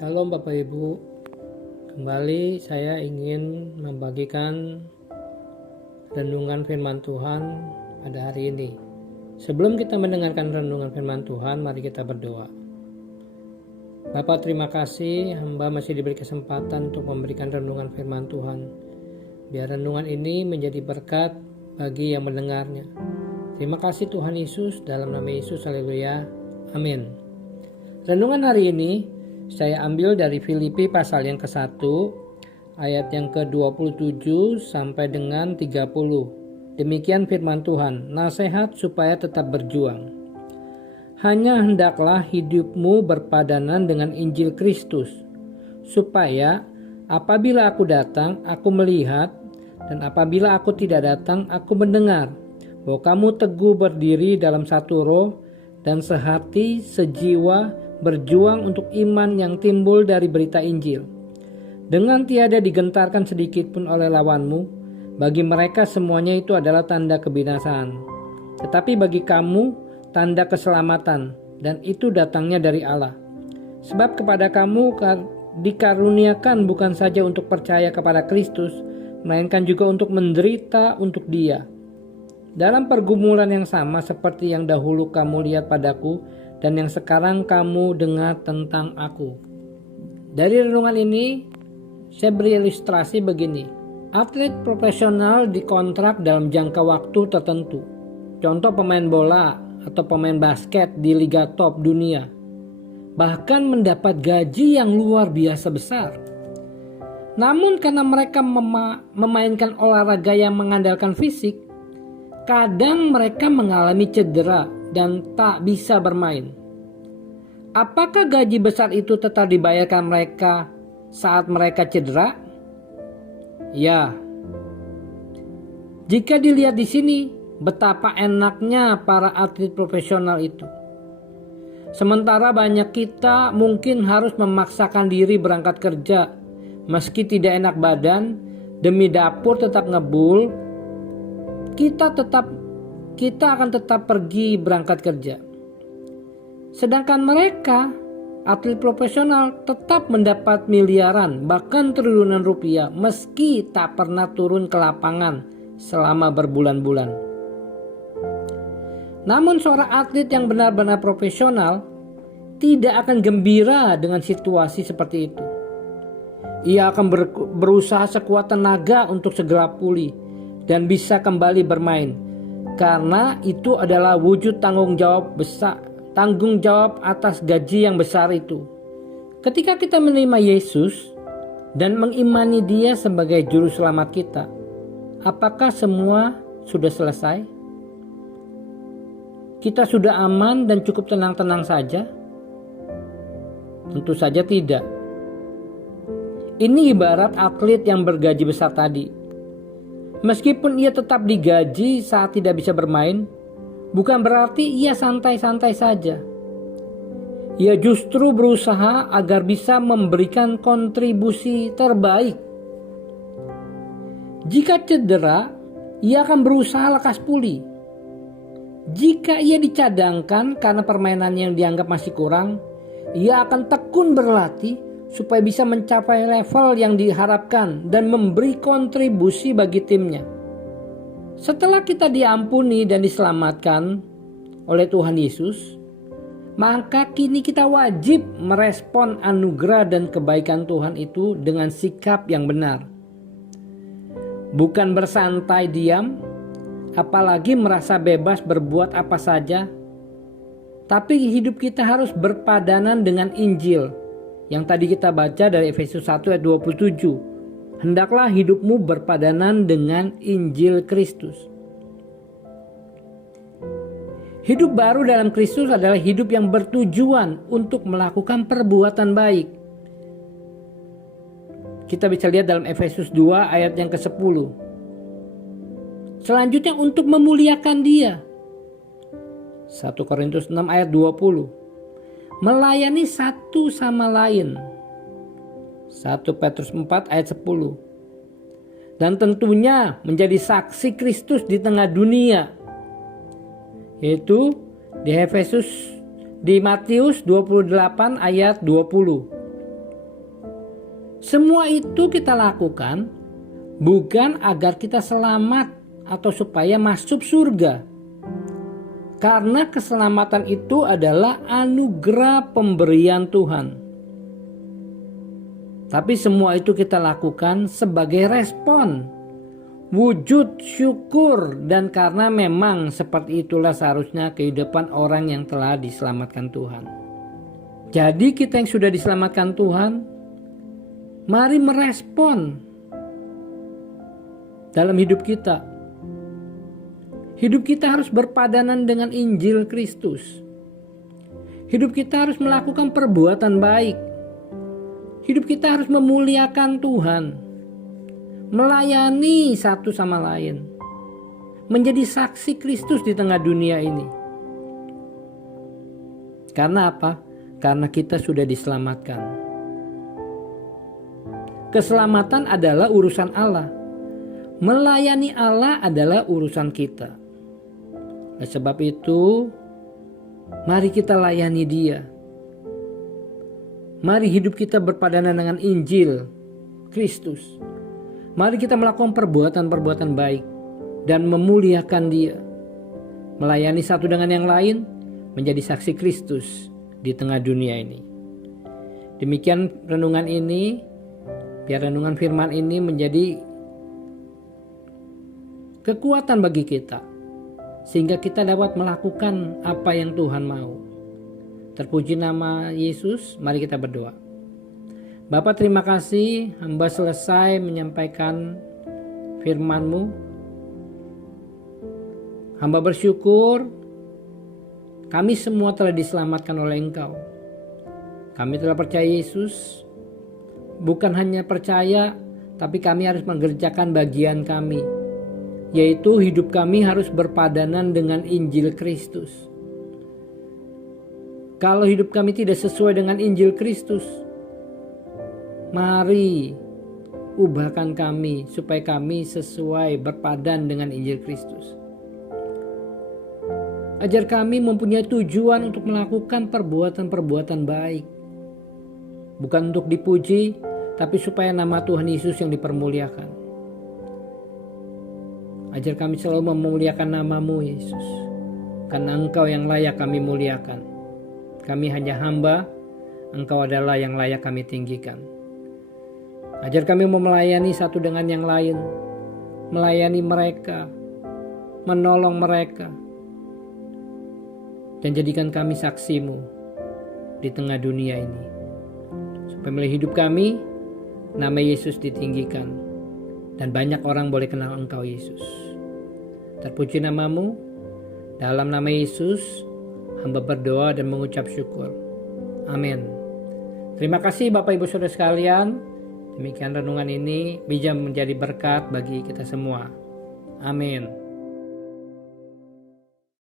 Shalom Bapak Ibu, kembali saya ingin membagikan renungan firman Tuhan pada hari ini. Sebelum kita mendengarkan renungan firman Tuhan, mari kita berdoa. Bapak, terima kasih hamba masih diberi kesempatan untuk memberikan renungan firman Tuhan. Biar renungan ini menjadi berkat bagi yang mendengarnya. Terima kasih Tuhan Yesus, dalam nama Yesus, haleluya, amin. Renungan hari ini saya ambil dari Filipi pasal yang ke-1 ayat yang ke-27 sampai dengan 30. Demikian firman Tuhan, nasihat supaya tetap berjuang. Hanya hendaklah hidupmu berpadanan dengan Injil Kristus, supaya apabila aku datang, aku melihat, dan apabila aku tidak datang, aku mendengar, bahwa kamu teguh berdiri dalam satu roh, dan sehati, sejiwa, berjuang untuk iman yang timbul dari berita Injil. Dengan tiada digentarkan sedikit pun oleh lawanmu, bagi mereka semuanya itu adalah tanda kebinasaan. Tetapi bagi kamu, tanda keselamatan, dan itu datangnya dari Allah. Sebab kepada kamu dikaruniakan bukan saja untuk percaya kepada Kristus, melainkan juga untuk menderita untuk Dia. Dalam pergumulan yang sama seperti yang dahulu kamu lihat padaku, dan yang sekarang kamu dengar tentang aku. Dari renungan ini, saya beri ilustrasi begini. Atlet profesional dikontrak dalam jangka waktu tertentu. Contoh pemain bola atau pemain basket di liga top dunia. Bahkan mendapat gaji yang luar biasa besar. Namun karena mereka memainkan olahraga yang mengandalkan fisik, kadang mereka mengalami cedera dan tak bisa bermain. Apakah gaji besar itu tetap dibayarkan mereka saat mereka cedera? Ya. Jika dilihat di sini, betapa enaknya para atlet profesional itu. Sementara banyak kita mungkin harus memaksakan diri berangkat kerja, meski tidak enak badan, demi dapur tetap ngebul, kita akan tetap pergi berangkat kerja. Sedangkan mereka, atlet profesional, tetap mendapat miliaran bahkan triliunan rupiah meski tak pernah turun ke lapangan selama berbulan-bulan. Namun seorang atlet yang benar-benar profesional tidak akan gembira dengan situasi seperti itu. Ia akan berusaha sekuat tenaga untuk segera pulih dan bisa kembali bermain, karena itu adalah wujud tanggung jawab atas gaji yang besar itu. Ketika kita menerima Yesus dan mengimani Dia sebagai juru selamat kita, apakah semua sudah selesai? Kita sudah aman dan cukup tenang-tenang saja? Tentu saja tidak. Ini ibarat atlet yang bergaji besar tadi. Meskipun ia tetap digaji saat tidak bisa bermain, bukan berarti ia santai-santai saja. Ia justru berusaha agar bisa memberikan kontribusi terbaik. Jika cedera, ia akan berusaha lekas pulih. Jika ia dicadangkan karena permainan yang dianggap masih kurang, ia akan tekun berlatih supaya bisa mencapai level yang diharapkan dan memberi kontribusi bagi timnya. Setelah kita diampuni dan diselamatkan oleh Tuhan Yesus, maka kini kita wajib merespon anugerah dan kebaikan Tuhan itu dengan sikap yang benar. Bukan bersantai diam, apalagi merasa bebas berbuat apa saja, tapi hidup kita harus berpadanan dengan Injil yang tadi kita baca dari Efesus 1 ayat 27. Hendaklah hidupmu berpadanan dengan Injil Kristus. Hidup baru dalam Kristus adalah hidup yang bertujuan untuk melakukan perbuatan baik. Kita bisa lihat dalam Efesus 2 ayat yang ke-10. Selanjutnya untuk memuliakan Dia. 1 Korintus 6 ayat 20. Melayani satu sama lain. 1 Petrus 4 ayat 10. Dan tentunya menjadi saksi Kristus di tengah dunia. Yaitu di Matius 28 ayat 20. Semua itu kita lakukan bukan agar kita selamat atau supaya masuk surga. Karena keselamatan itu adalah anugerah pemberian Tuhan. Tapi semua itu kita lakukan sebagai respon, wujud syukur, dan karena memang seperti itulah seharusnya kehidupan orang yang telah diselamatkan Tuhan. Jadi kita yang sudah diselamatkan Tuhan, mari merespon dalam hidup kita. Hidup kita harus berpadanan dengan Injil Kristus. Hidup kita harus melakukan perbuatan baik. Hidup kita harus memuliakan Tuhan, melayani satu sama lain, menjadi saksi Kristus di tengah dunia ini. Karena apa? Karena kita sudah diselamatkan. Keselamatan adalah urusan Allah. Melayani Allah adalah urusan kita. Oleh sebab itu, mari kita layani Dia. Mari hidup kita berpadanan dengan Injil Kristus. Mari kita melakukan perbuatan-perbuatan baik dan memuliakan Dia. Melayani satu dengan yang lain, menjadi saksi Kristus di tengah dunia ini. Demikian renungan ini, biar renungan firman ini menjadi kekuatan bagi kita, sehingga kita dapat melakukan apa yang Tuhan mau. Terpuji nama Yesus, mari kita berdoa. Bapa, terima kasih hamba selesai menyampaikan firman-Mu. Hamba bersyukur kami semua telah diselamatkan oleh Engkau. Kami telah percaya Yesus. Bukan hanya percaya, tapi kami harus mengerjakan bagian kami, yaitu hidup kami harus berpadanan dengan Injil Kristus. Kalau hidup kami tidak sesuai dengan Injil Kristus, mari ubahkan kami supaya kami sesuai berpadan dengan Injil Kristus. Ajar kami mempunyai tujuan untuk melakukan perbuatan-perbuatan baik, bukan untuk dipuji, tapi supaya nama Tuhan Yesus yang dipermuliakan. Ajar kami selalu memuliakan nama-Mu Yesus, karena Engkau yang layak kami muliakan. Kami hanya hamba, Engkau adalah yang layak kami tinggikan. Ajar kami melayani satu dengan yang lain, melayani mereka, menolong mereka, dan jadikan kami saksi-Mu di tengah dunia ini. Supaya melalui hidup kami, nama Yesus ditinggikan, dan banyak orang boleh kenal Engkau Yesus. Terpuji nama-Mu, dalam nama Yesus, hamba berdoa dan mengucap syukur. Amin. Terima kasih Bapak Ibu Saudara sekalian. Demikian renungan ini bisa menjadi berkat bagi kita semua. Amin.